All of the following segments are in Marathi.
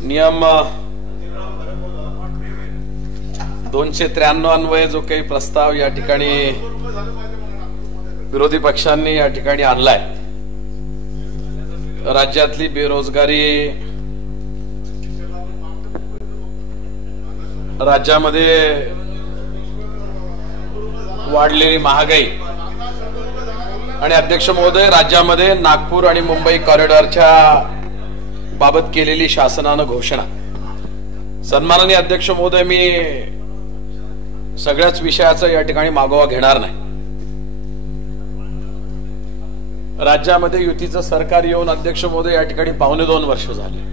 नियम 293 अन्वये जो काही प्रस्ताव या ठिकाणी विरोधी पक्षांनी या ठिकाणी आणलाय, राज्यातली बेरोजगारी, राज्यामध्ये वाढलेली महागाई आणि अध्यक्ष महोदय राज्यामध्ये नागपूर आणि मुंबई कॉरिडॉरच्या बाबत केलेली शासनानं घोषणा। सन्माननीय अध्यक्ष महोदय, मी सगळ्याच विषयाचा या ठिकाणी मागोवा घेणार नाही। राज्यामध्ये युतीचं सरकार येऊन अध्यक्ष महोदय या ठिकाणी 2.25 वर्ष झाले।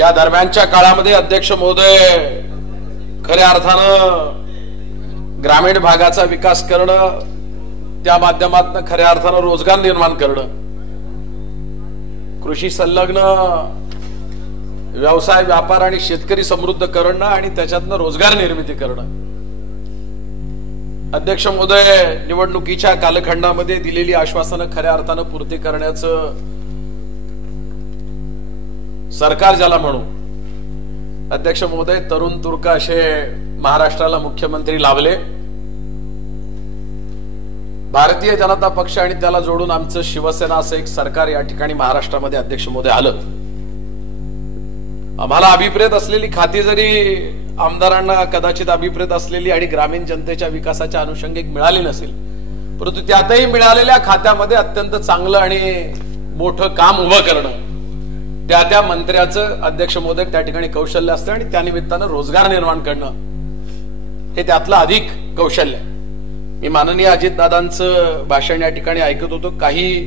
या दरम्यानच्या काळामध्ये अध्यक्ष महोदय खऱ्या अर्थानं ग्रामीण भागाचा विकास करणं, त्या माध्यमातून खऱ्या अर्थानं रोजगार निर्माण करणं, कृषी संलग्न व्यवसाय, व्यापार आणि शेतकरी समृद्ध करणं आणि त्याच्यातनं रोजगार निर्मिती करणं, अध्यक्ष महोदय निवडणुकीच्या कालखंडामध्ये दिलेली आश्वासनं खऱ्या अर्थानं पूर्ती करण्याचं सरकार ज्याला म्हणू, अध्यक्ष महोदय तरुण तुर्क असे महाराष्ट्राला मुख्यमंत्री लाभले। भारतीय जनता पक्ष आणि त्याला जोडून आमचं शिवसेना असं एक सरकार या ठिकाणी महाराष्ट्रामध्ये अध्यक्ष महोदय आलं। आम्हाला अभिप्रेत असलेली खाती जरी आमदारांना कदाचित अभिप्रेत असलेली आणि ग्रामीण जनतेच्या विकासाच्या अनुषंगिक मिळाली नसेल, परंतु त्यातही मिळालेल्या खात्यामध्ये अत्यंत चांगलं आणि मोठं काम उभं करणं, त्या मंत्र्याचं अध्यक्ष महोदय त्या ठिकाणी कौशल्य असतं आणि त्या निमित्तानं रोजगार निर्माण करणं हे त्यातलं अधिक कौशल्य आहे। मी माननीय अजितदादांचं भाषण या ठिकाणी ऐकत होतो, काही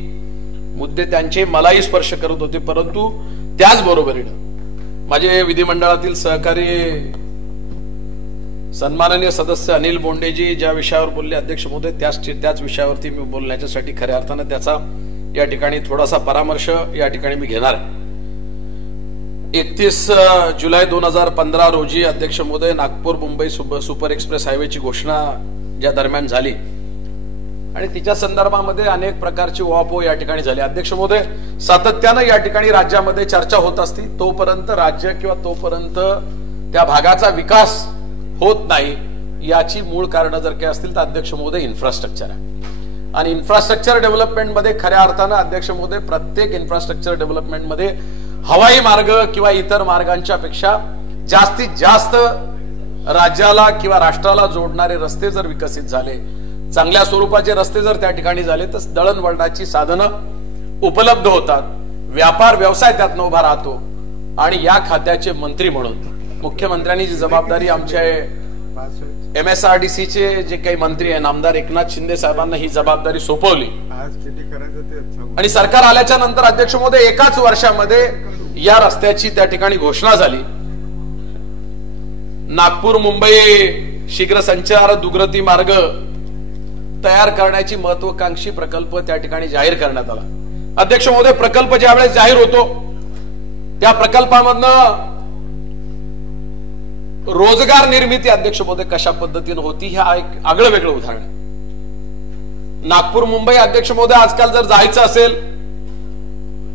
मुद्दे त्यांचे मलाही स्पर्श करत होते, परंतु त्याचबरोबरीनं माझे विधिमंडळातील सहकारी सन्माननीय सदस्य अनिल बोंडेजी ज्या विषयावर बोलले अध्यक्ष महोदय, त्याच विषयावरती मी बोलण्याच्यासाठी खऱ्या अर्थानं त्याचा या ठिकाणी थोडासा परामर्श या ठिकाणी मी घेणार आहे। 31 जुलै 2015 रोजी अध्यक्ष महोदय नागपूर मुंबई सुपर एक्सप्रेस हायवेची घोषणा ज्या दरम्यान झाली आणि तिच्या संदर्भामध्ये अनेक प्रकारची उहापोह या ठिकाणी झाली। अध्यक्ष महोदय, सातत्यानं या ठिकाणी राज्यामध्ये चर्चा होत असती, तोपर्यंत राज्य किंवा तोपर्यंत त्या भागाचा विकास होत नाही, याची मूळ कारण जर काही असतील तर अध्यक्ष महोदय इन्फ्रास्ट्रक्चर आहे। आणि इन्फ्रास्ट्रक्चर डेव्हलपमेंट मध्ये खऱ्या अर्थानं अध्यक्ष महोदय प्रत्येक इन्फ्रास्ट्रक्चर डेव्हलपमेंट मध्ये हवाई मार्ग किंवा इतर मार्गांच्या पेक्षा जास्तीत जास्त राज्याला किंवा राष्ट्राला जोडणारे रस्ते जर विकसित झाले, चांगल्या स्वरूपाचे रस्ते जर त्या ठिकाणी झाले, तर दळणवळणाची साधनं उपलब्ध होतात, व्यापार व्यवसाय त्यातनं उभा राहतो। आणि या खात्याचे मंत्री म्हणून मुख्यमंत्र्यांनी जी जबाबदारी आमच्या MSRDCचे जे काही मंत्री आहेत आमदार एकनाथ शिंदे साहेबांना ही जबाबदारी सोपवली आणि सरकार आल्याच्या नंतर अध्यक्ष महोदय एकाच वर्षामध्ये या रस्त्याची त्या ठिकाणी घोषणा झाली। नागपूर मुंबई शीघ्र संचार दुग्रती मार्ग तयार करण्याची महत्वाकांक्षी प्रकल्प त्या ठिकाणी जाहीर करण्यात आला। अध्यक्ष महोदय, प्रकल्प ज्यावेळेस जाहीर होतो त्या प्रकल्पामधनं रोजगार निर्मिती अध्यक्ष महोदय कशा पद्धतीने होती ह्या एक आगळं वेगळं उदाहरण आहे। नागपूर मुंबई अध्यक्ष महोदय आजकाल जर जायचं असेल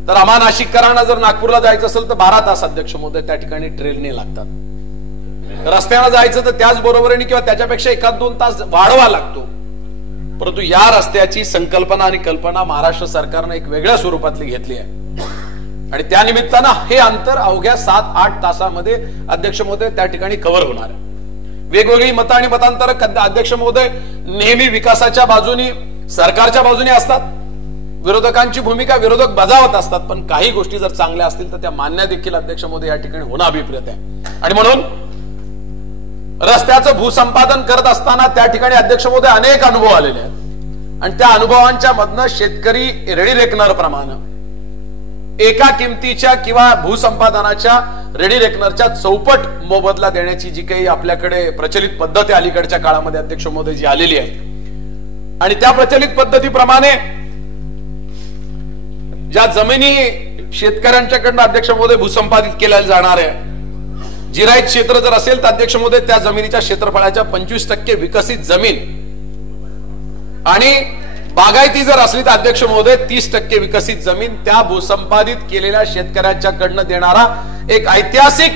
तर आम्हा नाशिककरांना जर नागपूरला जायचं असेल तर 12 तास अध्यक्ष महोदय त्या ठिकाणी ट्रेनने लागतात। रस्त्याने जायचं तर त्याच बरोबरीने किंवा त्याच्यापेक्षा 1-2 तास वाढवा लागतो। परंतु या रस्त्याची संकल्पना आणि कल्पना महाराष्ट्र सरकारनं एक वेगळ्या स्वरूपातली घेतली आहे आणि त्या निमित्तानं हे अंतर अवघ्या 7-8 तासामध्ये अध्यक्ष महोदय त्या ठिकाणी कव्हर होणार आहे। वेगवेगळी मतं आणि मतांतर अध्यक्ष महोदय नेहमी विकासाच्या बाजूनी सरकारच्या बाजूने असतात, विरोधकांची भूमिका विरोधक बजावत असतात, पण काही गोष्टी जर चांगल्या असतील तर त्या मान्य देखील अध्यक्ष महोदय या ठिकाणी होणं अभिप्रेत आहे। आणि म्हणून रस्त्याचं भूसंपादन करत असताना त्या ठिकाणी अध्यक्ष महोदय अनेक अनुभव आलेले आहेत आणि त्या अनुभवांच्या मधनं शेतकरी रेडी रेकनर प्रमाणे एका किमतीच्या किंवा भूसंपादनाच्या रेडी रेकनरच्या चौपट मोबदला देण्याची जी काही आपल्याकडे प्रचलित पद्धत आहे अलीकडच्या काळामध्ये अध्यक्ष महोदय जी आलेली आहे आणि त्या प्रचलित पद्धतीप्रमाणे ज्या जमिनी शेतकऱ्यांच्याकडनं अध्यक्ष महोदय भूसंपादित केल्या जाणार आहे, जिरायत क्षेत्र जर असेल तर अध्यक्ष महोदय त्या जमिनीच्या क्षेत्रफळाच्या 25% विकसित जमीन आणि बागायती जर असली तर अध्यक्ष महोदय 30% विकसित जमीन त्या भूसंपादित केलेल्या शेतकऱ्यांच्याकडनं देणारा एक ऐतिहासिक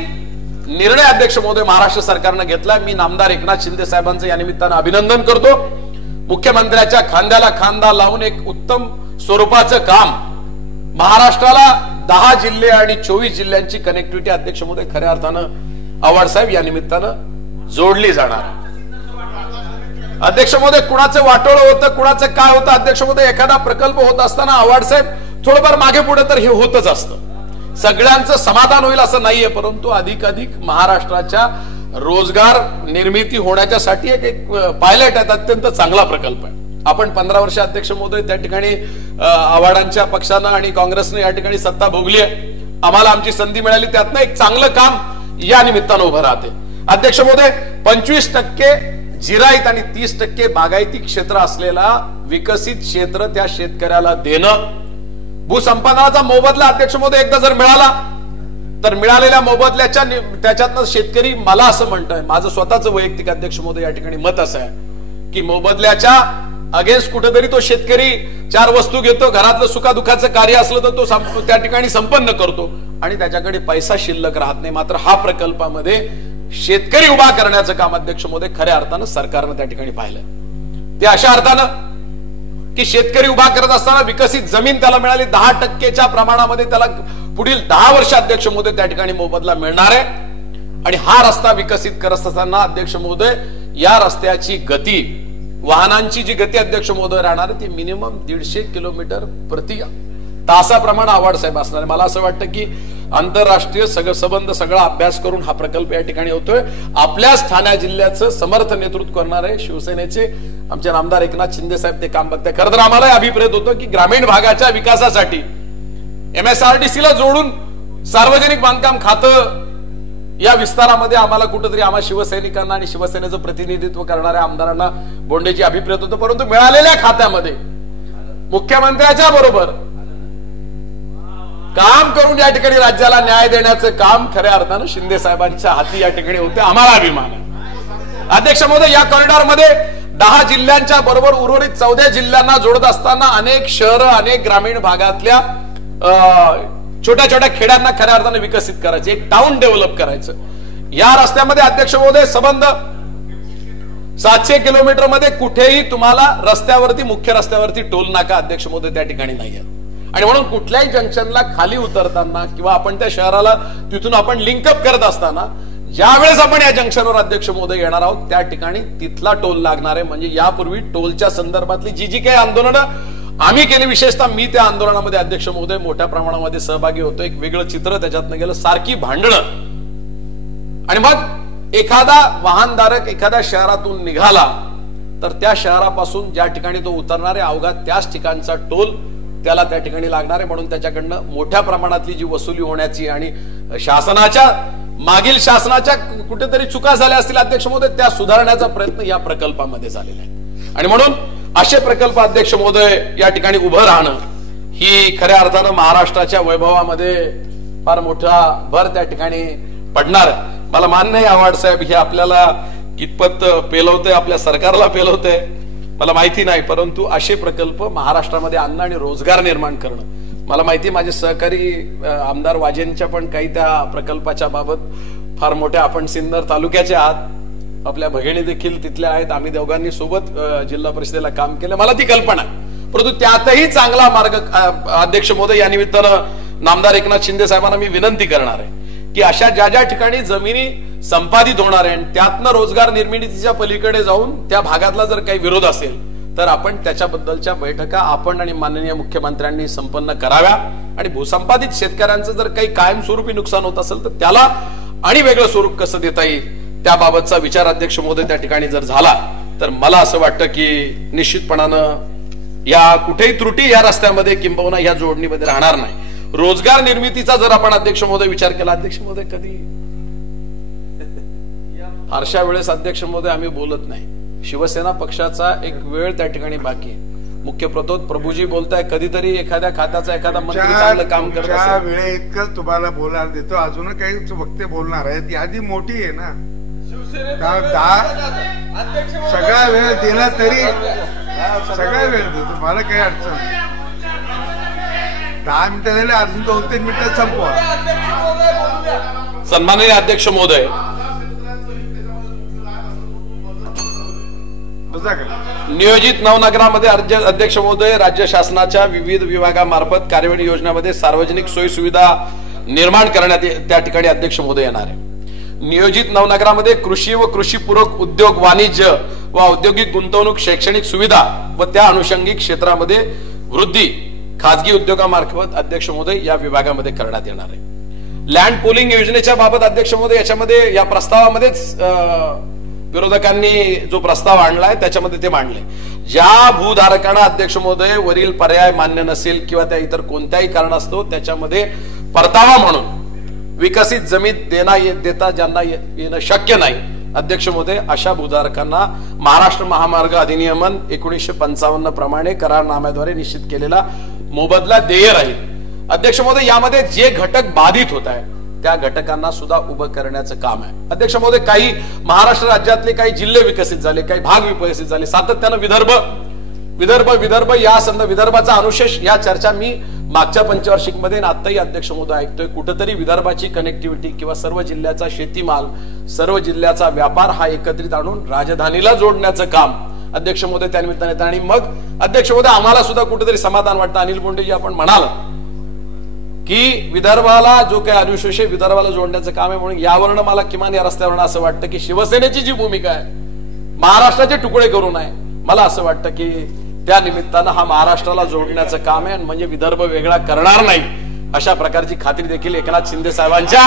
निर्णय अध्यक्ष महोदय महाराष्ट्र सरकारनं घेतला. मी नामदार एकनाथ शिंदे साहेबांचं या निमित्तानं अभिनंदन करतो. मुख्यमंत्र्याच्या खांद्याला खांदा लावून एक उत्तम स्वरूपाचं काम महाराष्ट्राला 10 जिल्हे आणि 24 जिल्ह्यांची कनेक्टिव्हिटी अध्यक्ष महोदय खऱ्या अर्थानं आव्हाड साहेब या निमित्तानं जोडली जाणार. अध्यक्ष महोदय कुणाचं वाटोळ होतं, कुणाचं काय होतं अध्यक्ष महोदय, एखादा प्रकल्प होत असताना आव्हाड साहेब थोडंफार मागे पुढे तर हे होतच असतं. सगळ्यांचं समाधान होईल असं नाहीये, परंतु अधिकाधिक महाराष्ट्राच्या रोजगार निर्मिती होण्याच्यासाठी एक पायलट आहे, अत्यंत चांगला प्रकल्प आहे. आपण 15 वर्ष अध्यक्ष महोदय त्या ठिकाणी आव्हाडांच्या पक्षानं आणि काँग्रेसने या ठिकाणी सत्ता भोगली आहे. आम्हाला आमची संधी मिळाली, त्यातनं एक चांगलं काम या निमित्तानं उभं राहते. अध्यक्ष महोदय 25% जिरायत आणि 30% बागायती क्षेत्र असलेला विकसित क्षेत्र त्या शेतकऱ्याला देणं, भूसंपादनाचा मोबदला अध्यक्ष महोदय एकदा जर मिळाला तर मिळालेल्या मोबदल्याच्या त्याच्यातनं शेतकरी, मला असं म्हणतोय, माझं स्वतःचं वैयक्तिक अध्यक्ष महोदय या ठिकाणी मत असं आहे की मोबदल्याच्या अगेन्स्ट कुठेतरी तो शेतकरी 4 वस्तू घेतो, घरातलं सुखादुखाचं कार्य असलं तर तो त्या ठिकाणी संपन्न करतो आणि त्याच्याकडे पैसा शिल्लक राहत नाही. मात्र हा प्रकल्पामध्ये शेतकरी उभा करण्याचं काम अध्यक्ष महोदय खऱ्या अर्थानं सरकारनं त्या ठिकाणी पाहिलं. ते अशा अर्थानं की शेतकरी उभा करत असताना विकसित जमीन त्याला मिळाली 10%च्या प्रमाणामध्ये, त्याला पुढील 10 वर्ष अध्यक्ष महोदय त्या ठिकाणी मोबदला मिळणार आहे. आणि हा रस्ता विकसित करत असताना अध्यक्ष महोदय या रस्त्याची गती, वाहनांची जी गती अध्यक्ष महोदय राहणार ती मिनिमम 150 किलोमीटर प्रति तासाप्रमाणे आव्हाड साहेब असणार आहे. मला असं वाटतं की आंतरराष्ट्रीय संबंध सगळा अभ्यास करून हा प्रकल्प या ठिकाणी होतोय. आपल्याच ठाणे जिल्ह्याचं समर्थ नेतृत्व करणारे शिवसेनेचे आमचे नामदार एकनाथ शिंदे साहेब ते काम बघताय. खरं तर आम्हाला अभिप्रेत होतं की ग्रामीण भागाच्या विकासासाठी MSRDC ला जोडून सार्वजनिक बांधकाम खातं या विस्तारामध्ये आम्हाला कुठेतरी आम्हा शिवसैनिकांना आणि शिवसेनेचं प्रतिनिधित्व करणाऱ्या आमदारांना बोंडेची अभिप्रेत होतं. परंतु मिळालेल्या खात्यामध्ये मुख्यमंत्र्याच्या बरोबर काम करून या ठिकाणी राज्याला न्याय देण्याचं काम खऱ्या अर्थानं शिंदे साहेबांच्या हाती या ठिकाणी होते. आम्हाला अभिमान आहे. अध्यक्ष महोदय या कॉरिडॉरमध्ये 10 जिल्ह्यांच्या बरोबर उर्वरित 14 जिल्ह्यांना जोडत असताना अनेक शहरं, अनेक ग्रामीण भागातल्या छोट्या छोट्या खेड्यांना खऱ्या अर्थाने विकसित करायचं, एक टाउन डेव्हलप करायचं. या रस्त्यामध्ये अध्यक्ष महोदय संबंध 700 किलोमीटर मध्ये कुठेही तुम्हाला रस्त्यावरती, मुख्य रस्त्यावरती टोल नाका अध्यक्ष महोदय त्या ठिकाणी नाहीये. आणि म्हणून कुठल्याही जंक्शनला खाली उतरताना किंवा आपण त्या शहराला तिथून आपण लिंकअप करत असताना ज्यावेळेस आपण या जंक्शनवर अध्यक्ष महोदय येणार आहोत त्या ठिकाणी तिथला टोल लागणार आहे. म्हणजे यापूर्वी टोलच्या संदर्भातली जी काही आंदोलनं आम्ही केली, विशेषतः मी त्या आंदोलनामध्ये अध्यक्ष महोदय मोठ्या प्रमाणामध्ये सहभागी होतो. एक वेगळं चित्र त्याच्यातनं गेलं, सारखी भांडणं. आणि मग एखादा वाहनधारक एखाद्या शहरातून निघाला तर त्या शहरापासून ज्या ठिकाणी तो उतरणार आहे अवघा त्याच ठिकाणचा टोल त्याला त्या ठिकाणी लागणार आहे. म्हणून त्याच्याकडनं मोठ्या प्रमाणातली जी वसुली होण्याची आणि मागील शासनाच्या कुठेतरी चुका झाल्या असतील अध्यक्ष महोदय, त्या सुधारण्याचा प्रयत्न या प्रकल्पामध्ये झालेला आहे. आणि म्हणून असे प्रकल्प अध्यक्ष महोदय या ठिकाणी उभं राहणं ही खऱ्या अर्थानं महाराष्ट्राच्या वैभवामध्ये फार मोठा भर त्या ठिकाणी पडणार. मला मान्य आहे आव्हाड साहेब हे आपल्याला कितपत पेलवतंय, आपल्या सरकारला पेलवतंय मला माहिती नाही, परंतु असे प्रकल्प महाराष्ट्रामध्ये अन्न आणि रोजगार निर्माण करणं, मला माहिती माझे सहकारी आमदार वाजेंच्या पण काही त्या प्रकल्पाच्या बाबत फार मोठ्या, आपण सिन्नर तालुक्याचे आहात, आपल्या भगिनी देखील तिथल्या आहेत, आम्ही दोघांनी सोबत जिल्हा परिषदेला काम केलं, मला ती कल्पना. परंतु त्यातही चांगला मार्ग अध्यक्ष महोदय या निमित्तानं नामदार एकनाथ शिंदे साहेबांना मी विनंती करणार आहे की अशा ज्या ज्या ठिकाणी जमिनी संपादित होणार आहे त्यातनं रोजगार निर्मितीच्या पलीकडे जाऊन त्या भागातला जर काही विरोध असेल तर आपण त्याच्याबद्दलच्या बैठका आपण आणि माननीय मुख्यमंत्र्यांनी संपन्न कराव्या. आणि भूसंपादित शेतकऱ्यांचं जर काही कायमस्वरूपी नुकसान होत असेल तर त्याला आणि वेगळं स्वरूप कसं देता येईल त्याबाबतचा विचार अध्यक्ष महोदय त्या ठिकाणी जर झाला तर मला असं वाटतं की निश्चितपणानं या कुठेही त्रुटी या रस्त्यामध्ये किंबहुना या जोडणीमध्ये राहणार नाही. रोजगार निर्मितीचा जर आपण अध्यक्ष महोदय विचार केला, अध्यक्ष महोदय कधी फारशा वेळेस अध्यक्ष महोदय आम्ही बोलत नाही, शिवसेना पक्षाचा एक वेळ त्या ठिकाणी बाकी आहे. मुख्य प्रतोद प्रभूजी बोलताय, कधीतरी एखाद्या खात्याचा एखादा मंत्री चांगलं काम करत असेल वेळे इतकं तुम्हाला बोलायला देतो, अजून काही वक्ते बोलणार आहेत, यादी मोठी आहे ना, सगळा वेळ दिला तरी सगळ्या वेळ देतो, मला काही अडचण नाही. 10 मिनिटं झाले, अजून 2-3 मिनिटात संपवा. सन्माननीय अध्यक्ष महोदय, नियोजित नवनगरामध्ये अध्यक्ष महोदय, राज्य शासनाच्या विविध विभागामार्फत कार्यवाही योजनेमध्ये सार्वजनिक सोयी सुविधा निर्माण करण्यात त्या ठिकाणी अध्यक्ष महोदय येणार आहे. नियोजित नवनगरामध्ये कृषी व कृषीपूरक उद्योग, वाणिज्य व औद्योगिक गुंतवणूक, शैक्षणिक सुविधा व त्या अनुषंगिक क्षेत्रामध्ये वृद्धी खाजगी उद्योगामार्फत अध्यक्ष महोदय या विभागामध्ये करण्यात येणार आहे. लँड पूलिंग योजनेच्या बाबत अध्यक्ष महोदय, याच्यामध्ये या प्रस्तावामध्येच विरोधकांनी जो प्रस्ताव आणलाय त्याच्यामध्ये ते मांडले, ज्या भूधारकांना अध्यक्ष महोदय वरील पर्याय मान्य नसेल किंवा त्या इतर कोणत्याही कारणास्तव त्याच्यामध्ये परतावा म्हणून विकसित जमीन देता ज्यांना येणं शक्य नाही, अध्यक्ष महोदय अशा भूधारकांना महाराष्ट्र महामार्ग अधिनियमन 1955 प्रमाणे करारनाम्याद्वारे निश्चित केलेला मोबदला देय राहील. अध्यक्ष महोदय, यामध्ये जे घटक बाधित होत आहे त्या घटकांना सुद्धा उभं करण्याचं काम आहे. अध्यक्ष महोदय, काही महाराष्ट्र राज्यातले काही जिल्हे विकसित झाले, काही भाग विकसित झाले, सातत्यानं विदर्भ या विदर्भाचा अनुशेष या चर्चा मी मागच्या पंचवार्षिक मध्ये आताही अध्यक्ष महोदय ऐकतोय. कुठेतरी विदर्भाची कनेक्टिव्हिटी किंवा सर्व जिल्ह्याचा शेतीमाल, सर्व जिल्ह्याचा व्यापार हा एकत्रित आणून राजधानीला जोडण्याचं काम अध्यक्ष महोदय त्या निमित्ताने. आणि मग अध्यक्ष महोदय, आम्हाला सुद्धा कुठेतरी समाधान वाटतं. अनिल बोंडेजी आपण म्हणाल की विदर्भाला जो काही अनुशेष आहे विदर्भाला जोडण्याचं काम आहे, म्हणून यावरनं मला किमान या रस्त्यावरनं असं वाटतं की शिवसेनेची जी भूमिका आहे महाराष्ट्राचे तुकडे करू नये, मला असं वाटतं की त्या निमित्तानं हा महाराष्ट्राला जोडण्याचं काम आहे, म्हणजे विदर्भ वेगळा करणार नाही अशा प्रकारची खात्री देखील एकनाथ शिंदे साहेबांच्या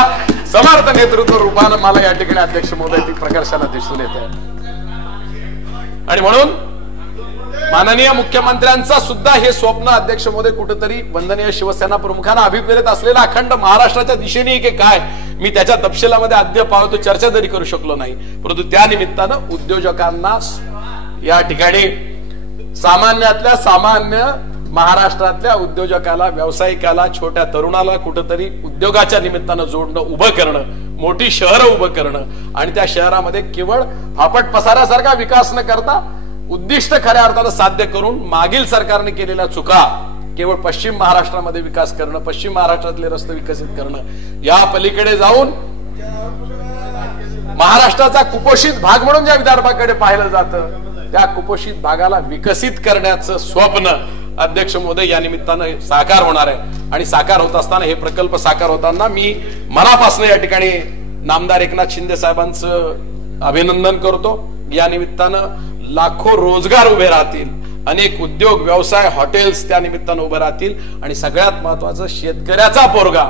समर्थ नेतृत्व रूपानं मला या ठिकाणी अध्यक्ष महोदय ती प्रकर्षाला दिसून येत आहे. आणि म्हणून माननीय मुख्यमंत्र्यांचा सुद्धा हे स्वप्न अध्यक्ष महोदय कुठेतरी वंदनीय शिवसेना प्रमुखांना अभिप्रेरित असलेला अखंड महाराष्ट्राच्या दिशेने की काय, मी त्याच्या तपशिलामध्ये अद्याप चर्चा जरी करू शकलो नाही, परंतु त्या निमित्तानं उद्योजकांना या ठिकाणी सामान्यातल्या सामान्य महाराष्ट्रातल्या उद्योजकाला, व्यावसायिकाला, छोट्या तरुणाला कुठेतरी उद्योगाच्या निमित्तानं जोडणं, उभं करणं, मोठी शहरं उभं करणं आणि त्या शहरामध्ये केवळ फापट पसाऱ्यासारखा विकास न करता उद्दिष्ट खऱ्या अर्थानं साध्य करून मागील सरकारने केलेल्या चुका केवळ पश्चिम महाराष्ट्रामध्ये विकास करणं, पश्चिम महाराष्ट्रातले रस्ते विकसित करणं, या पलीकडे जाऊन महाराष्ट्राचा कुपोषित भाग म्हणून ज्या विदर्भाकडे पाहिलं जातं त्या कुपोषित भागाला विकसित करण्याचं स्वप्न अध्यक्ष महोदय या निमित्तानं साकार होणार आहे. आणि साकार होत असताना, हे प्रकल्प साकार होताना मी मनापासून या ठिकाणी नामदार एकनाथ शिंदे साहेबांचं अभिनंदन करतो. या निमित्तानं लाखो रोजगार उभे राहतील, अनेक उद्योग, व्यवसाय, हॉटेल्स त्या निमित्तानं उभे राहतील आणि सगळ्यात महत्वाचं शेतकऱ्याचा पोरगा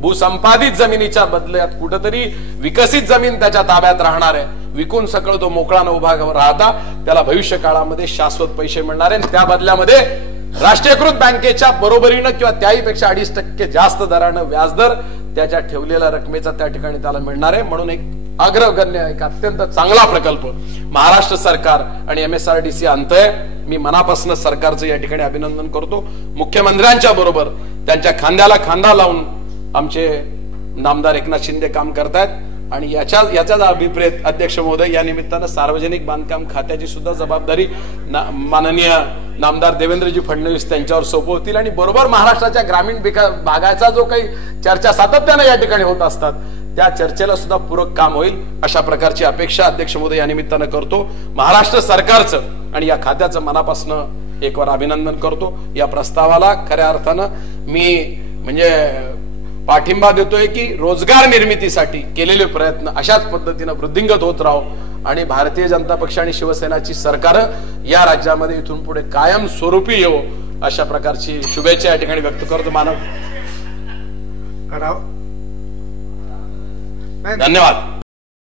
भूसंपादित जमिनीच्या बदल्यात कुठेतरी विकसित जमीन त्याच्या ताब्यात राहणार आहे, विकून सकळ तो मोकळा न उभा राहता त्याला भविष्य काळामध्ये शाश्वत पैसे मिळणार आहे. त्या बदल्यामध्ये राष्ट्रीयकृत बँकेच्या बरोबरीनं किंवा त्याहीपेक्षा 2.5% जास्त दरानं व्याजदर त्याच्या ठेवलेल्या रकमेचा त्या ठिकाणी त्याला मिळणार आहे. म्हणून एक अग्रगण्य, एक अत्यंत चांगला प्रकल्प महाराष्ट्र सरकार आणि MSRDC आणतंय. मी मनापासून सरकारचं या ठिकाणी अभिनंदन करतो. मुख्यमंत्र्यांच्या बरोबर त्यांच्या खांद्याला खांदा लावून आमचे नामदार एकनाथ शिंदे काम करतायत आणि याच्याच अभिप्रेत अध्यक्ष महोदय या निमित्तानं सार्वजनिक बांधकाम खात्याची सुद्धा जबाबदारी माननीय नामदार देवेंद्रजी फडणवीस त्यांच्यावर सोपवतील आणि बरोबर महाराष्ट्राच्या ग्रामीण भागाचा जो काही चर्चा सातत्यानं या ठिकाणी होत असतात त्या चर्चेला सुद्धा पूरक काम होईल अशा प्रकारची अपेक्षा अध्यक्ष महोदय या निमित्तानं करतो. महाराष्ट्र सरकारचं आणि या खात्याचं मनापासून एक वार अभिनंदन करतो. या प्रस्तावाला खऱ्या अर्थानं मी म्हणजे पाठिंबा देतोय की रोजगार निर्मितीसाठी केलेले प्रयत्न अशाच पद्धतीनं वृद्धिंगत होत राहो आणि भारतीय जनता पक्ष आणि शिवसेनाची सरकार या राज्यामध्ये इथून पुढे कायम स्वरूपी येऊ अशा प्रकारची शुभेच्छा या ठिकाणी व्यक्त करतो. धन्यवाद.